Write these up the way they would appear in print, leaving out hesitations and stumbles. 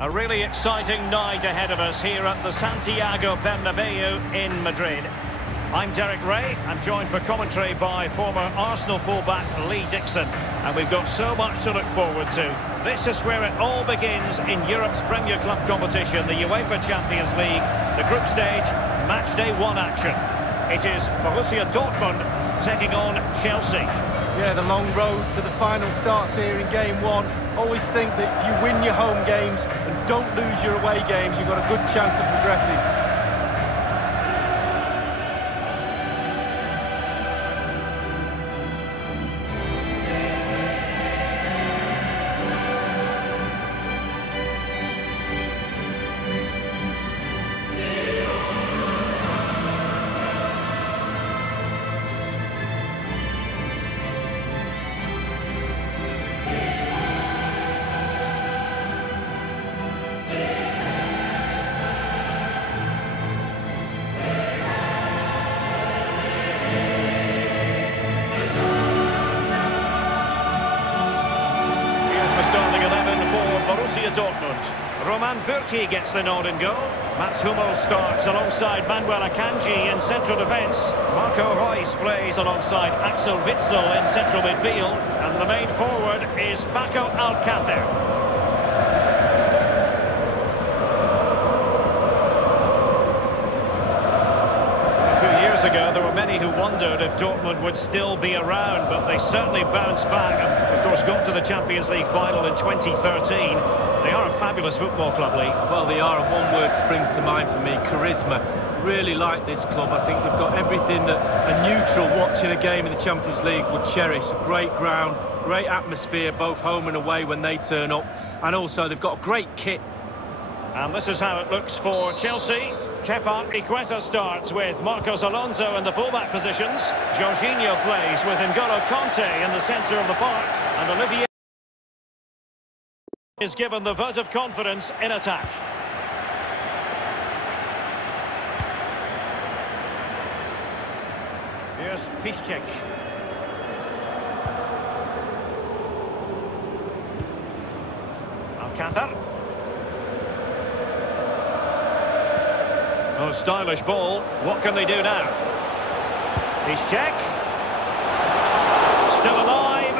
A really exciting night ahead of us here at the Santiago Bernabeu in Madrid. I'm Derek Ray. I'm joined for commentary by former Arsenal fullback Lee Dixon. And we've got so much to look forward to. This is where it all begins in Europe's Premier Club competition, the UEFA Champions League, the group stage, match day 1 action. It is Borussia Dortmund taking on Chelsea. Yeah, the long road to the final starts here in game 1. Always think that if you win your home games and don't lose your away games, you've got a good chance of progressing. Borussia Dortmund. Roman Bürki gets the nod in goal. Mats Hummels starts alongside Manuel Akanji in central defence. Marco Reus plays alongside Axel Witsel in central midfield. And the main forward is Paco Alcácer. Ago, there were many who wondered if Dortmund would still be around, but they certainly bounced back and, of course, got to the Champions League final in 2013. They are a fabulous football club, Lee. Well, they are, and one word springs to mind for me, charisma. Really like this club. I think they've got everything that a neutral watching a game in the Champions League would cherish. A great ground, great atmosphere, both home and away when they turn up, and also they've got a great kit. And this is how it looks for Chelsea. Kepa Arrizabalaga starts with Marcos Alonso in the fullback positions. Jorginho plays with N'Golo Kanté in the centre of the park. And Olivier is given the vote of confidence in attack. Here's Piszczek. Alcácer. Oh, stylish ball. What can they do now? Piszczek. Still alive.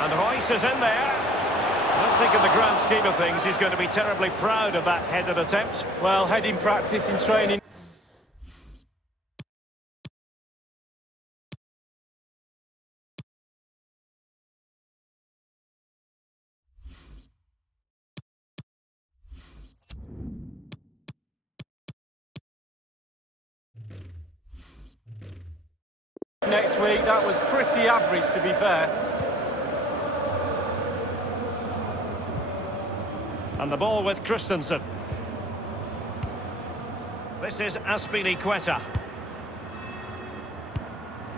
And Reus is in there. I don't think in the grand scheme of things he's going to be terribly proud of that headed attempt. Well, heading practice in training. Next week, that was pretty average, to be fair. And the ball with Christensen. This is Azpilicueta.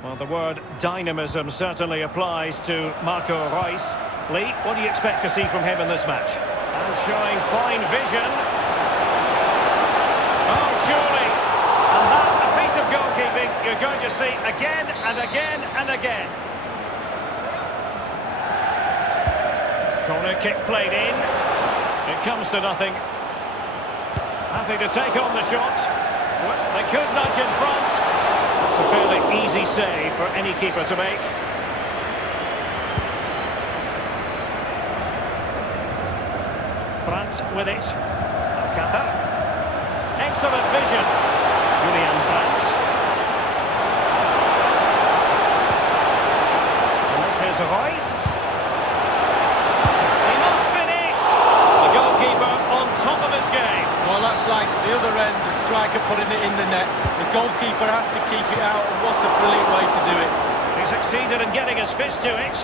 Well, the word dynamism certainly applies to Marco Reus. Lee, what do you expect to see from him in this match? And showing fine vision. Oh, surely. And that, a piece of goalkeeping you're going to see again and again and again. Corner kick played in. It comes to nothing. Happy to take on the shot. Well, they could nudge in front. That's a fairly easy save for any keeper to make. Brandt with it. Alcácer. Excellent vision. Julian Brandt. And this is Reus. He must finish. The goalkeeper on top of his game. Well, that's like the other end, the striker putting it in the net. The goalkeeper has to keep it out, and what a brilliant way to do it. He succeeded in getting his fist to it.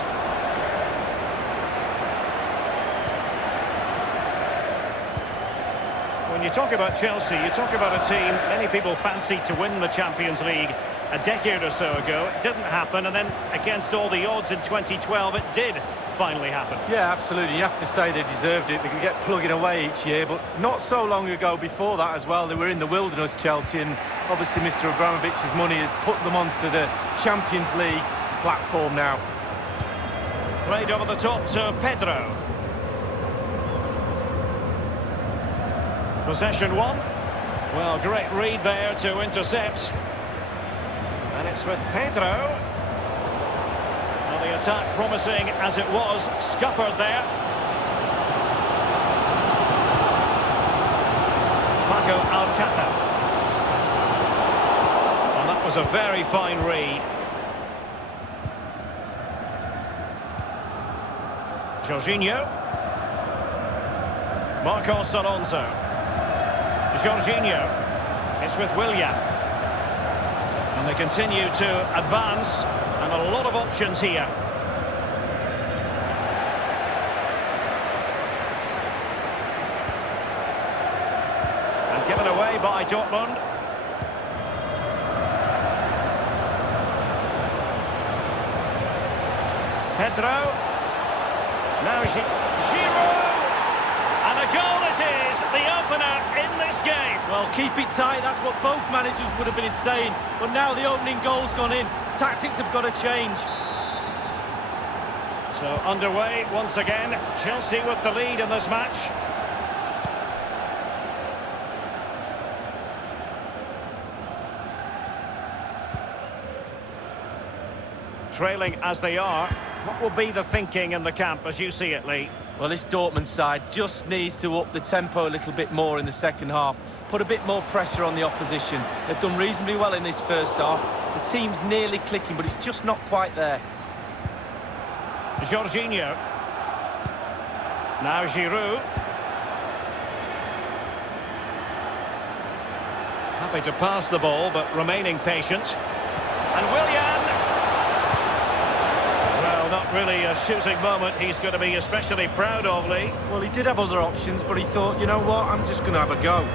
When you talk about Chelsea, you talk about a team many people fancied to win the Champions League a decade or so ago. It didn't happen, and then against all the odds in 2012, it did finally happen. Yeah, absolutely. You have to say they deserved it. They could get plugging away each year, but not so long ago before that as well. They were in the wilderness, Chelsea, and obviously Mr. Abramovich's money has put them onto the Champions League platform now. Played over the top to Pedro. Possession one. Well, great read there to intercept. And it's with Pedro. Well, the attack promising as it was, scuppered there. Paco Alcácer. And that was a very fine read. Jorginho. Marcos Alonso. Jorginho. It's with Willian. And they continue to advance. And a lot of options here. And given away by Dortmund. Pedro. Now Giroud. And a goal it is, the opener in this game. Well, keep it tight, that's what both managers would have been saying. But now the opening goal's gone in. Tactics have got to change. So underway once again. Chelsea with the lead in this match. Trailing as they are. What will be the thinking in the camp as you see it, Lee? Well, this Dortmund side just needs to up the tempo a little bit more in the second half. Put a bit more pressure on the opposition. They've done reasonably well in this first half. The team's nearly clicking, but it's just not quite there. Jorginho. Now Giroud. Happy to pass the ball, but remaining patient. And Willian. Well, not really a shooting moment he's going to be especially proud of, Lee. Well, he did have other options, but he thought, you know what, I'm just going to have a go.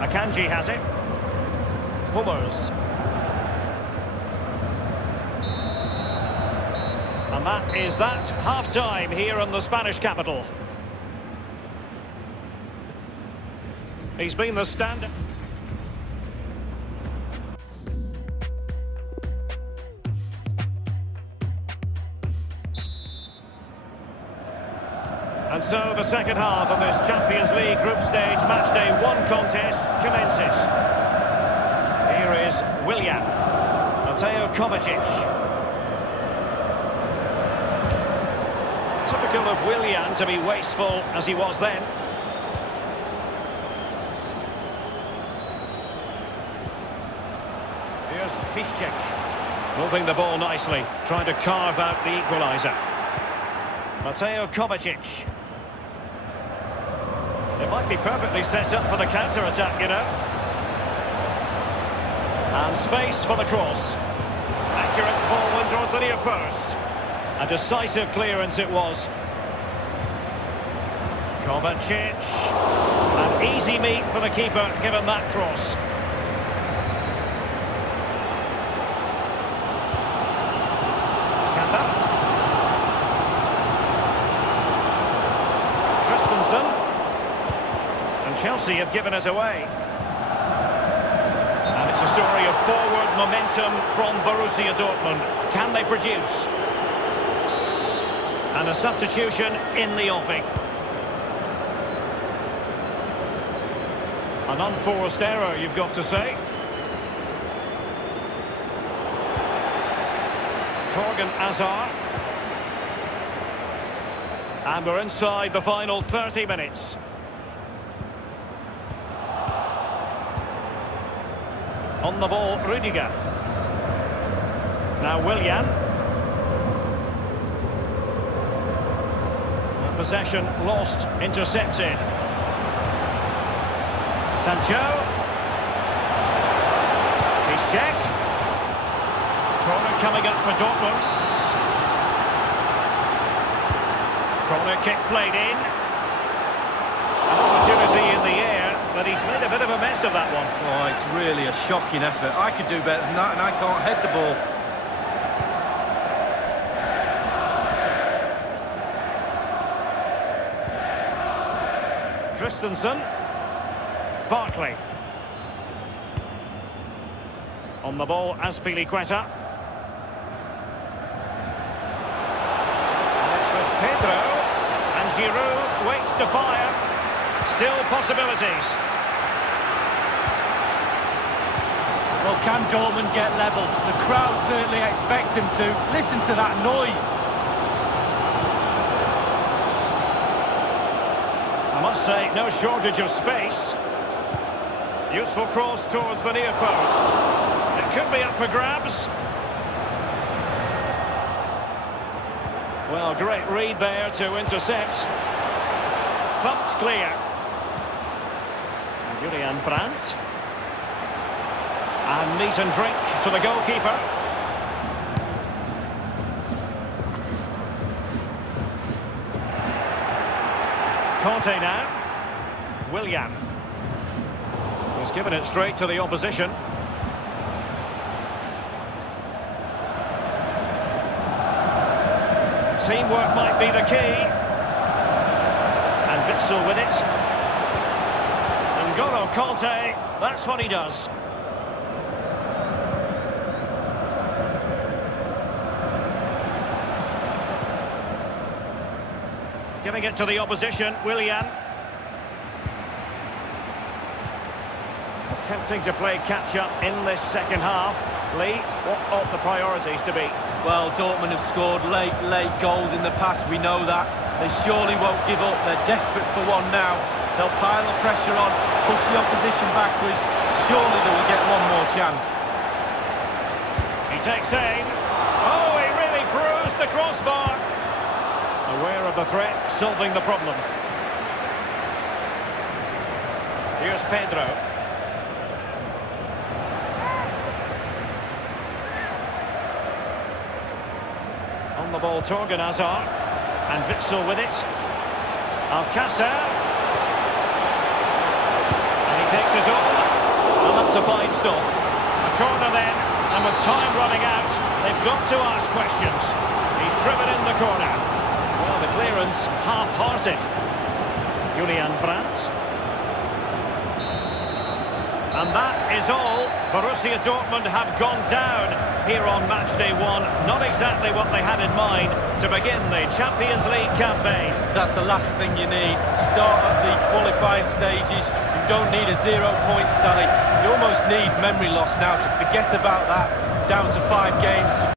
Akanji has it. Hummers. And that is that half-time here in the Spanish capital. He's been the standard. And so the second half of this Champions League group stage matchday 1 contest commences. Here is Willian. Mateo Kovacic. Typical of Willian to be wasteful as he was then. Here's Piszczek. Moving the ball nicely, trying to carve out the equaliser. Mateo Kovacic. It might be perfectly set up for the counter-attack, you know. And space for the cross. Accurate ball in towards the near post. A decisive clearance it was. Kovacic. An easy meet for the keeper, given that cross. Kanta. Christensen. And Chelsea have given us away. And it's a story of forward momentum from Borussia Dortmund. Can they produce? And a substitution in the offing. An unforced error, you've got to say. Torgan Hazard. And we're inside the final 30 minutes. On the ball, Rudiger. Now Willian. Possession lost, intercepted. Sancho. Piszczek. Corner coming up for Dortmund. Corner kick played in. An opportunity in the air, but he's made a bit of a mess of that one. Oh, it's really a shocking effort. I could do better than that, and I can't head the ball. Christensen. Barkley. On the ball, Azpilicueta. Giroud waits to fire. Still possibilities. Well, can Dortmund get level? The crowd certainly expect him to. Listen to that noise. I must say, no shortage of space. Useful cross towards the near post. It could be up for grabs. Well, great read there to intercept. Thumped clear. Julian Brandt. And meat and drink to the goalkeeper. Conte now. Willian. He's given it straight to the opposition. Teamwork might be the key. And Witsel with it. And N'Golo Conte, that's what he does. Giving it to the opposition, Willian. Attempting to play catch-up in this second half. Lee, what ought the priorities to be? Well, Dortmund have scored late goals in the past, we know that. They surely won't give up, they're desperate for one now. They'll pile the pressure on, push the opposition backwards. Surely they will get one more chance. He takes aim. Oh, he really bruised the crossbar. Aware of the threat, solving the problem. Here's Pedro. On the ball, Torgan Hazard. And Witsel with it. Alcácer. And he takes it on. Well, that's a fine stop. A corner then, and with time running out, they've got to ask questions. He's driven in the corner. Well, the clearance half-hearted. Julian Brandt. And that is all. Borussia Dortmund have gone down here on match day one. Not exactly what they had in mind to begin the Champions League campaign. That's the last thing you need. Start of the qualifying stages. You don't need a 0 point, Sally. You almost need memory loss now to forget about that. Down to 5 games.